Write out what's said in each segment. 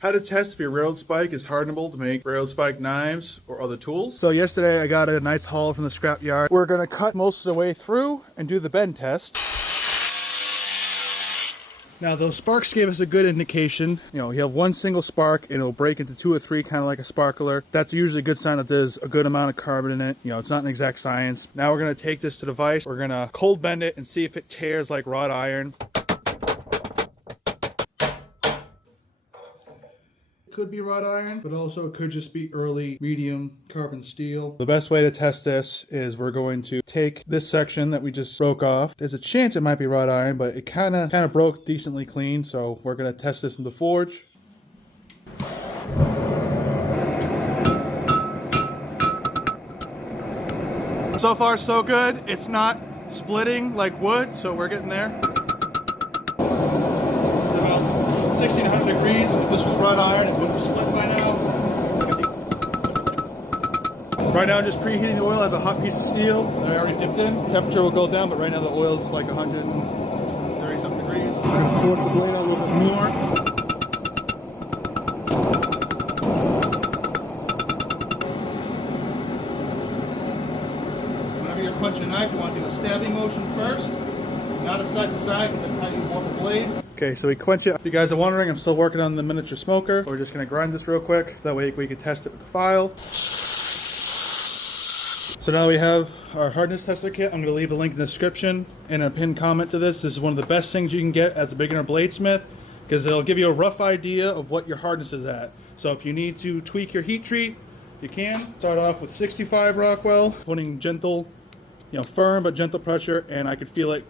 How to test if your railroad spike is hardenable to make railroad spike knives or other tools. So yesterday I got a nice haul from the scrap yard. We're gonna cut most of the way through and do the bend test. Now those sparks gave us a good indication. You know, you have one single spark and it'll break into 2 or 3, kind of like a sparkler. That's usually a good sign that there's a good amount of carbon in it. You know, it's not an exact science. Now we're gonna take this to the vise. We're gonna cold bend it and see if it tears like wrought iron. Could be wrought iron, but also it could just be early medium carbon steel. The best way to test this is we're going to take this section that we just broke off. There's a chance it might be wrought iron, but it kind of broke decently clean, so we're going to test this in the forge. So far so good. It's not splitting like wood, so we're getting there. 1600 degrees. If this was wrought iron, it would have split by now. Right now I'm just preheating the oil. I have a hot piece of steel that I already dipped in. Temperature will go down, but right now the oil's like 130 something degrees. I'm gonna force the blade out a little bit more. Whenever you're quenching a knife, you want to do a stabbing motion first, not a side to side, because that's how you warp a blade. Okay, so we quench it. If you guys are wondering, I'm still working on the miniature smoker. We're just gonna grind this real quick. That way we can test it with the file. So now we have our hardness tester kit. I'm gonna leave a link in the description and a pinned comment to this. This is one of the best things you can get as a beginner bladesmith because it'll give you a rough idea of what your hardness is at. So if you need to tweak your heat treat, you can. Start off with 65 Rockwell, putting gentle, firm but gentle pressure, and I could feel it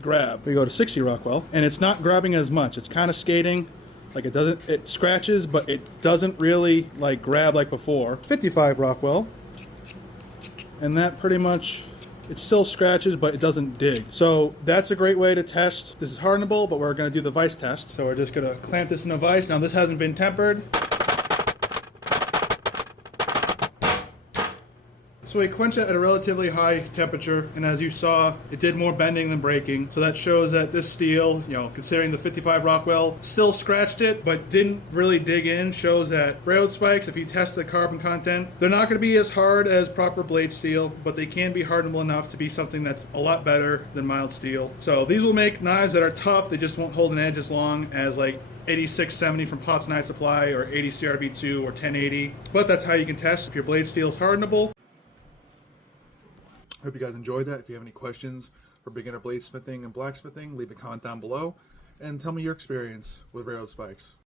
grab. We go to 60 Rockwell, and it's not grabbing as much. It's kind of skating, like it scratches, but it doesn't really like grab like before. 55 Rockwell, and that pretty much, it still scratches, but it doesn't dig. So that's a great way to test. This is hardenable, but we're gonna do the vise test. So we're just gonna clamp this in a vise. Now this hasn't been tempered. So we quenched it at a relatively high temperature, and as you saw, it did more bending than breaking. So that shows that this steel, considering the 55 Rockwell, still scratched it, but didn't really dig in. Shows that railroad spikes, if you test the carbon content, they're not gonna be as hard as proper blade steel, but they can be hardenable enough to be something that's a lot better than mild steel. So these will make knives that are tough, they just won't hold an edge as long as like 8670 from Pop's Knife Supply or 80 CRB2 or 1080. But that's how you can test if your blade steel is hardenable. Hope you guys enjoyed that. If you have any questions for beginner bladesmithing and blacksmithing, leave a comment down below and tell me your experience with railroad spikes.